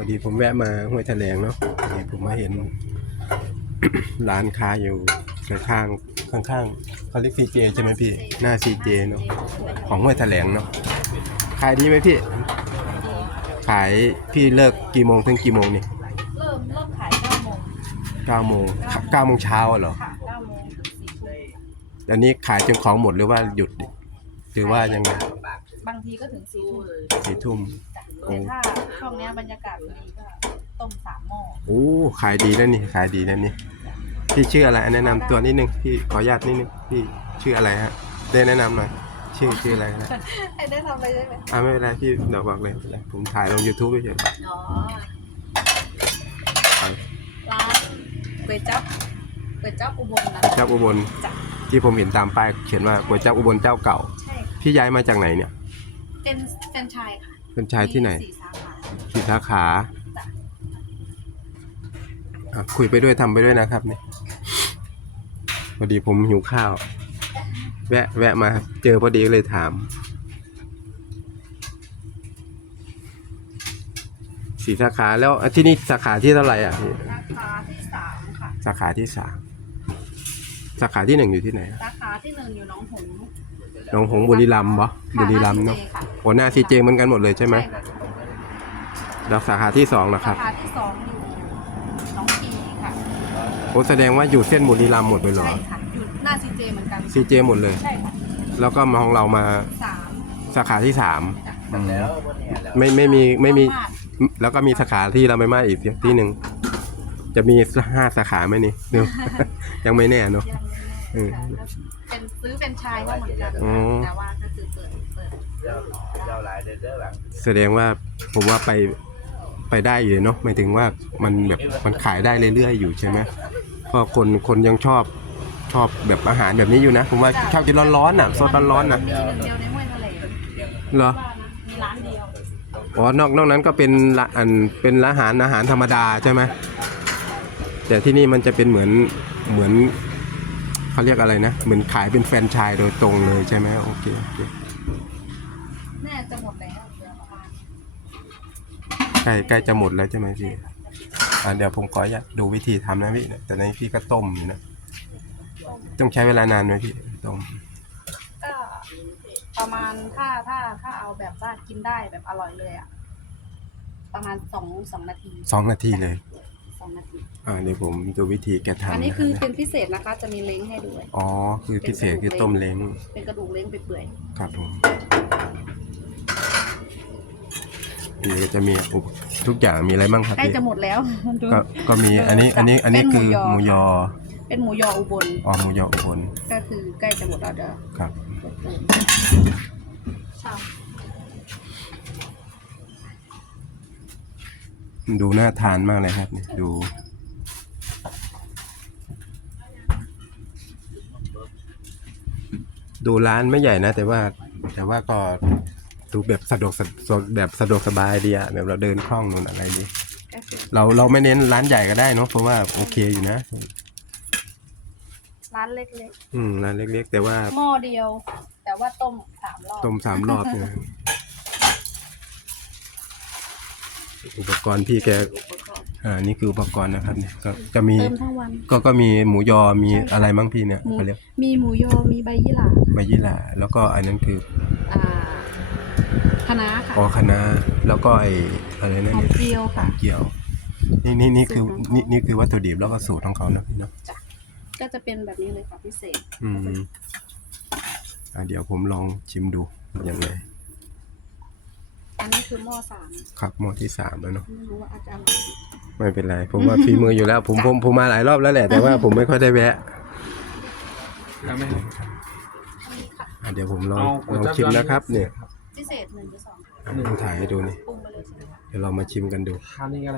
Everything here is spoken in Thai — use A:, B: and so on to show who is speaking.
A: อดีผมแวะมาห้วยแถลงเนาะพอดีผมมาเห็น ร้านค้าอยู่ข้างข้างข้างๆเขาเรียกซีเจใช่ไหมพี่ หน้าซีเจเนาะของห้วยแถลงเนาะขายดีไหมพี่ ขายพี่เลิกกี่โมงถึงกี่โมงนี่
B: เริ่มเริ่มขาย9โมง
A: เก้าโมงเก้าโมงเช้าอะเหรอ
B: ค่ะ9โมงถึง4ทุ่ม
A: อันนี้ขายจนของหมดหรือว่าหยุดหรือว่ายังไง
B: บางทีก็ถึง4ทุ่ม
A: สี่ทุ่ม
B: จ้ะ แต่ถ้าช่วงเนี้ยบรรยากาศดีก็ต้มสามหม้อ
A: โอ้ขายดีแล้วนี่ขายดีแล้วนี่พี่ชื่ออะไรแนะนำตัวนิดนึงพี่ขออนุญาตนิดนึงพี่ชื่ออะไรฮะได้แนะนำหน่อยชื่อชื่ออะไรนะ
B: ให้ได้ทำอะไรได้ไหม
A: อ่าไม่เป็นไรพี่เดี๋ยวบอกเลยไม่เป็นไรผมถ่ายลง YouTube เฉย
B: อ๋อ
A: ๆไป
B: ร้านก๋วยจั๊บก๋วยจั๊บอุบลนะ
A: เจ้าอุบล
B: จ้ะ
A: ที่ผมเห็นตามป้ายเขียนว่าก๋วยจั๊บอุบลเจ้าเก่า
B: ใช่ค่ะ
A: พี่ย้ายมาจากไหนเนี่ย
B: เป็นแฟรนไชายค่ะ
A: เป็นชายที่ไหน
B: มีสี่สาขา
A: ที่สาขา
B: จ้ะ
A: อะคุยไปด้วยทำไปด้วยนะครับนี่พอดีผมหิวข้าว แวะแวะมาเจอพอดีก็เลยถาม สี่สาขาแล้วอะที่นี่สาขาที่เท่าไหร่อะพี่
B: สาขาที่สามค่ะ
A: สาขาที่สามสาขาที่หนึ่งอยู่ที่ไหนอะ
B: สาขาที่หนึ่งอยู่หน้องหงส์
A: หนองหงส์บุรีรัมย์ปะบุรีรัมย์เนาะ
B: ค่ะ
A: หัวหน้าซีเจเหมือนกันหมดเลยใช่ไหม
B: ค่ะ
A: แล้วสาขาที่สองนะค
B: สา
A: รับ
B: ขาที่สองอยู่หน้องกีค่ะ
A: โอ้แสดงว่าอยู่เส้นบุรีรัมย์หมดเลยเหรอ
B: ใช่ค่ะอยู่หน้าซีเจเหมือนกัน
A: ซีเจหมดเลย
B: ใช่ค่ะ
A: แล้วก็มาของเรามา
B: สาม
A: สาขาที่สาม
B: จ้ะ
A: อืมไม่ไม่มีไม่มีา
B: ด
A: แล้วก็มีสาขาที่เราไม่มาอีกที่หนึ่งจะมีห้าสาขาไหมนี่เนอะยังไม่แน่เนอะ
B: ยัง
A: เออ
B: ไม่ได้ค่ะเป็นซื้อเป็นชายก็เหมือนกัน
A: อ๋อ
B: แต่ว่าก็คือเปิดเปิด
A: แสดงว่าผมว่าไปไปได้อยู่เนาะหมายถึงว่ามันแบบมันขายได้เรื่อยๆอยู่ใช่ไหมเพราะคนคนยังชอบชอบแบบอาหารแบบนี้อยู่นะ ผมว่าชอบกินร้อนๆอะสดร้อนๆอะ
B: มีหนึ่งเดียวในห้วยทะเล
A: เหรอ
B: ว่านะมีร้านเดียว
A: อ๋อนอกนอกนั้นก็เป็นละอันเป็นอาหารอาหารธรรมดาใช่ไหมแต่ที่นี่มันจะเป็นเหมือนเหมือน เขาเรียกอะไรนะ เหมือนขายเป็นแฟรนไชส์โดยตรงเลยใช่ไหมโอเคโอเค
B: แน่จะหมดแล้วเหลือประมาณ
A: ใกล้ใกล้จะหมดแล้วใช่ไหมพี่อ่าเดี๋ยวผมขออยากดูวิธีทำนะพี่แต่ในพี่ก็ต้มอยู่นะต้องใช้เวลานานไหมพี่ต้ม
B: ก็ประมาณถ้าถ้าถ้าเอาแบบว่ากินได้แบบอร่อยเลยอะประมาณสองสองนาที
A: สองนาทีเลย
B: สองนาที
A: อ่าเดี๋ยวผมดูวิธีแกทำ
B: อันนี้คือ
A: นะ
B: เป็นพิเศษนะคะจะมีเล้งให้ด้วย
A: อ๋อ คือพิเศษคือต้มเล้ง
B: เป็นกระดูกเล้งไปเปื่อย
A: ครับผมพี่ก็จะมีอุปทุกอย่างมีอะไรบ้างครับ
B: ใกล้
A: พี่
B: จะหมดแล้วดู
A: ก็ก็มีอันนี้อันนี้อันนี้
B: เป็นหมู
A: คือย
B: อ
A: หมูยอ
B: เป็นหมูยออุบล
A: อ๋อหมูยออุบล
B: ก็คือใกล้จะหมดแล้วเด้อ
A: ครับ
B: ใช่
A: ดูน่าทานมากเลยครับนี่ดู ดูร้านไม่ใหญ่นะ แต่ว่าแต่ว่าก็ดูแบบสะดวกสะสะแบบสะดวกสบายดีอะแบบเราเดินคล่องนู่นอะไรดี
B: ก็คือ
A: เราเราไม่เน้นร้านใหญ่ก็ได้เนอะเพราะว่าโอเคอยู่นะ
B: ร้านเล็ก
A: อืมร้านเล็กๆ แต่ว่า
B: ๆหม้อเดียว แต่ว่าต้มสามรอบ
A: ต้มสามรอบเนี่ยนะ อุปกรณ์พี่แก
B: อุปกรณ์
A: อ่านี่คืออุปกรณ์นะครับเนี่ยก็จะมี
B: เติมทั้งวัน
A: ก็ก็มีหมูยอมี
B: ใช่ค่ะ
A: อะไรบ้างพี่เนี่ย
B: หมู
A: เขาเรียก
B: มีหมูยอ มีใบยี่หร่า
A: ใบยี่หร่าแล้วก็อันนั้นคือ
B: อ่าคะน้าค่ะ
A: ออคะน้าแล้วก็ไออะไรนั่น
B: หอม
A: เนี่ย
B: เจียวค่ะ
A: เกี่ยวนี่นี่นี่คือ
B: สูตรของเขา
A: นี่นี่คือวัตถุดิบแล้วก็สูตรของเขานะพี่เนาะ
B: จ้ะก็จะเป็นแบบนี้เลยค่ะพิเศษ
A: อืมอ่าเดี๋ยวผมลองชิมดูยังไง
B: อันนี้คือหม้อสาม
A: ครับหม้อที่สามแล้วเนาะ
B: ไม่รู้ว่าอาจารย์
A: ไม่เป็นไร ผมว่าฝีมืออยู่แล้ว ผมผมผมมาหลายรอบแล้วแหละแต่ว่าผมไม่ค่อยได้แวะ
C: ยังไม่
A: อะเดี๋ยวผมลอง
C: เอา
A: ลองชิมนะครับ เนี่ย
B: พิเศษหนึ่งหรือสอง
A: ผมถ่ายให้ดูนี่
B: ปรุงไปเลยใช่ไหมคะ
A: เดี๋ยวเรามาชิมกันดู
C: ทานนี่อะไร